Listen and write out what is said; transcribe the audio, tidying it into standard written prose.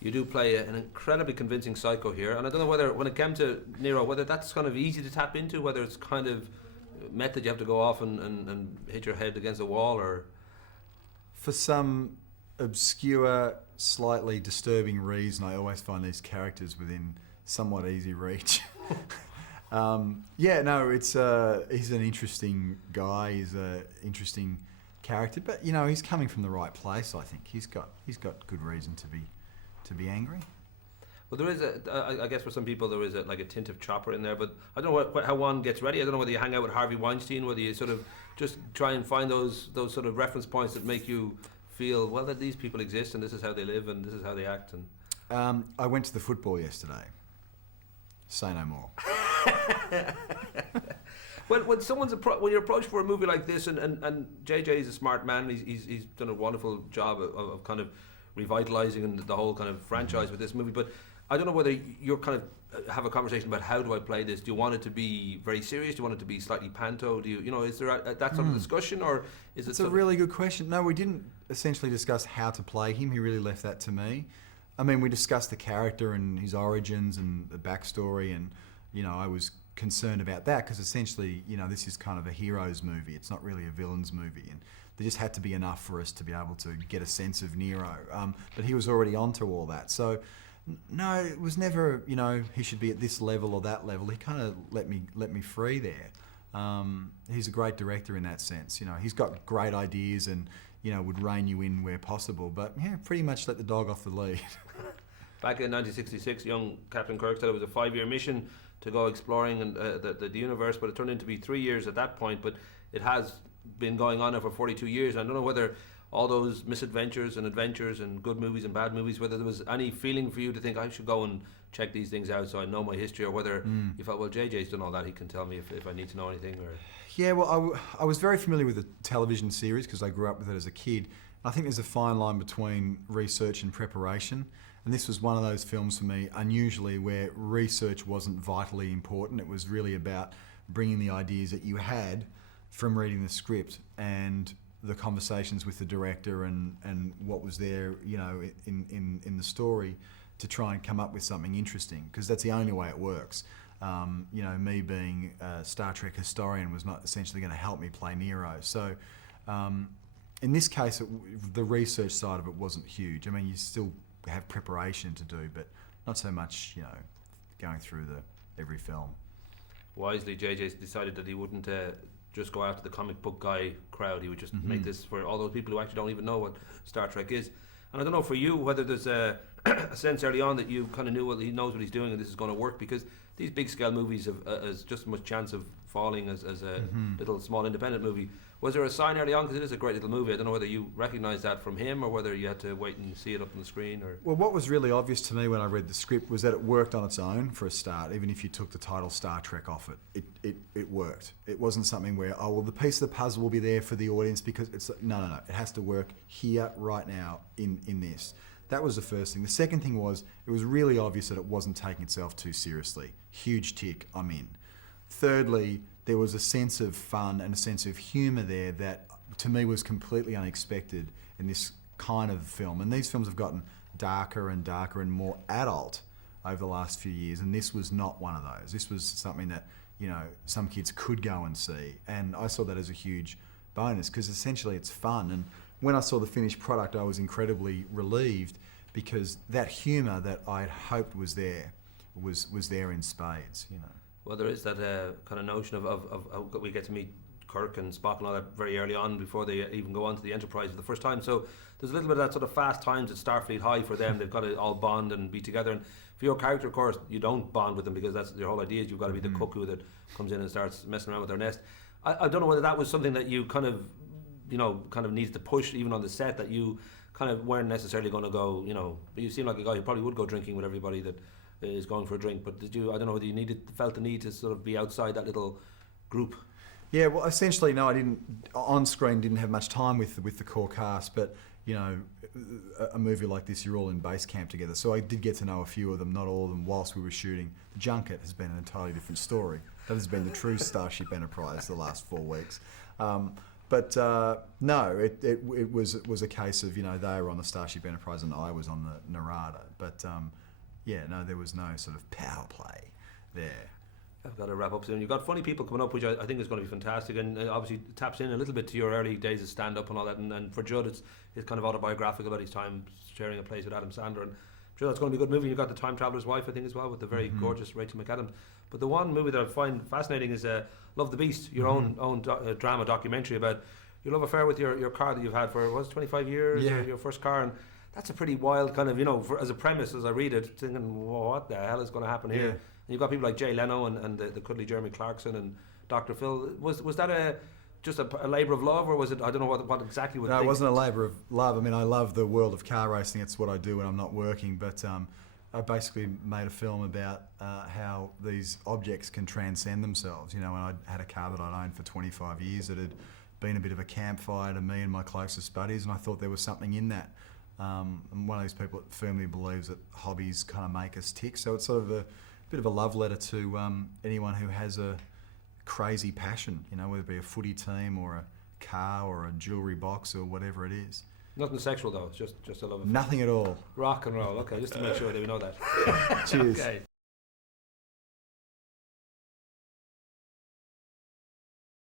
you do play an incredibly convincing psycho here, and I don't know whether, when it came to Nero, whether that's kind of easy to tap into, whether it's kind of method you have to go off and hit your head against a wall, or... For some obscure, slightly disturbing reason, I always find these characters within somewhat easy reach. It's he's an interesting guy. He's an interesting character, but he's coming from the right place. I think he's got good reason to be angry. Well, there is I guess for some people there is like a tint of Chopper in there, but I don't know how one gets ready. I don't know whether you hang out with Harvey Weinstein, whether you sort of just try and find those sort of reference points that make you feel, well, that these people exist and this is how they live and this is how they act. And I went to the football yesterday. Say no more. When when you're approached for a movie like this, and JJ is a smart man, he's done a wonderful job of kind of revitalising the whole kind of franchise with this movie, but I don't know whether you're kind of have a conversation about how do I play this. Do you want it to be very serious? Do you want it to be slightly panto? Do you is there that sort of discussion, or is it? It's a really good question. No, we didn't essentially discuss how to play him. He really left that to me. I mean, we discussed the character and his origins and the backstory, and I was concerned about that because essentially, this is kind of a hero's movie. It's not really a villain's movie, and there just had to be enough for us to be able to get a sense of Nero. But he was already onto all that, so. No, it was never, he should be at this level or that level. He kind of let me free there. He's a great director in that sense. He's got great ideas and, would rein you in where possible. But, pretty much let the dog off the lead. Back in 1966, young Captain Kirk said it was a 5-year mission to go exploring the universe, but it turned into be 3 years at that point. But it has been going on now for 42 years. I don't know whether all those misadventures and adventures and good movies and bad movies, whether there was any feeling for you to think I should go and check these things out so I know my history, or whether you felt, well, JJ's done all that, he can tell me if I need to know anything. Or yeah, well, I was very familiar with the television series because I grew up with it as a kid. I think there's a fine line between research and preparation, and this was one of those films for me, unusually, where research wasn't vitally important. It was really about bringing the ideas that you had from reading the script and the conversations with the director and what was there, in the story, to try and come up with something interesting, because that's the only way it works. Me being a Star Trek historian was not essentially going to help me play Nero. So in this case, the research side of it wasn't huge. I mean, you still have preparation to do, but not so much, going through every film. Wisely, JJ decided that he wouldn't just go after the comic book guy crowd. He would just make this for all those people who actually don't even know what Star Trek is. And I don't know for you whether there's a sense early on that you kind of knew he knows what he's doing and this is going to work, because these big scale movies have just as much chance of falling as a little small independent movie. Was there a sign early on, because it is a great little movie? I don't know whether you recognised that from him or whether you had to wait and see it up on the screen. Or well, what was really obvious to me when I read the script was that it worked on its own for a start. Even if you took the title Star Trek off it worked. It wasn't something where, the piece of the puzzle will be there for the audience, because it's no. It has to work here, right now, in this. That was the first thing. The second thing was, it was really obvious that it wasn't taking itself too seriously. Huge tick, I'm in. Thirdly, there was a sense of fun and a sense of humour there that, to me, was completely unexpected in this kind of film. And these films have gotten darker and darker and more adult over the last few years, and this was not one of those. This was something that, some kids could go and see. And I saw that as a huge bonus, because essentially it's fun. And when I saw the finished product, I was incredibly relieved, because that humour that I had hoped was there was there in spades. Well, there is that kind of notion of we get to meet Kirk and Spock and all that very early on before they even go onto the Enterprise for the first time. So there's a little bit of that sort of fast times at Starfleet High for them. They've got to all bond and be together. And for your character, of course, you don't bond with them, because that's their whole idea is you've got to be the cuckoo that comes in and starts messing around with their nest. I don't know whether that was something that you kind of needed to push even on the set, that you kind of weren't necessarily going to go, you seem like a guy who probably would go drinking with everybody that is going for a drink, but did you, I don't know whether you felt the need to sort of be outside that little group? Yeah, well, essentially, no, I didn't, on screen, didn't have much time with the core cast, but, a movie like this, you're all in base camp together, so I did get to know a few of them, not all of them, whilst we were shooting. The junket has been an entirely different story. That has been the true Starship Enterprise the last 4 weeks. But no, it was a case of, they were on the Starship Enterprise and I was on the Narada. But there was no sort of power play there. I've got to wrap up soon. You've got funny people coming up, which I think is going to be fantastic, and obviously taps in a little bit to your early days of stand-up and all that. And for Judd, it's kind of autobiographical about his time sharing a place with Adam Sandler. And I'm sure that's going to be a good movie. You've got The Time Traveller's Wife, I think, as well, with the very gorgeous Rachel McAdams. But the one movie that I find fascinating is Love the Beast, your own drama documentary about your love affair with your car that you've had for 25 years, your first car. And that's a pretty wild kind of, as a premise, as I read it, thinking, what the hell is going to happen here? And you've got people like Jay Leno and the cuddly Jeremy Clarkson and Dr. Phil. Was that just a labour of love, or was it, I don't know what exactly was it? No, it wasn't a labour of love. I mean, I love the world of car racing. It's what I do when I'm not working. But I basically made a film about how these objects can transcend themselves. And I had a car that I'd owned for 25 years that had been a bit of a campfire to me and my closest buddies, and I thought there was something in that. I'm one of these people that firmly believes that hobbies kind of make us tick. So it's sort of a bit of a love letter to anyone who has a crazy passion, whether it be a footy team or a car or a jewellery box or whatever it is. Nothing sexual though, it's just a love of nothing at all. rock and roll. Okay, just to make sure that we know that. Cheers. Okay.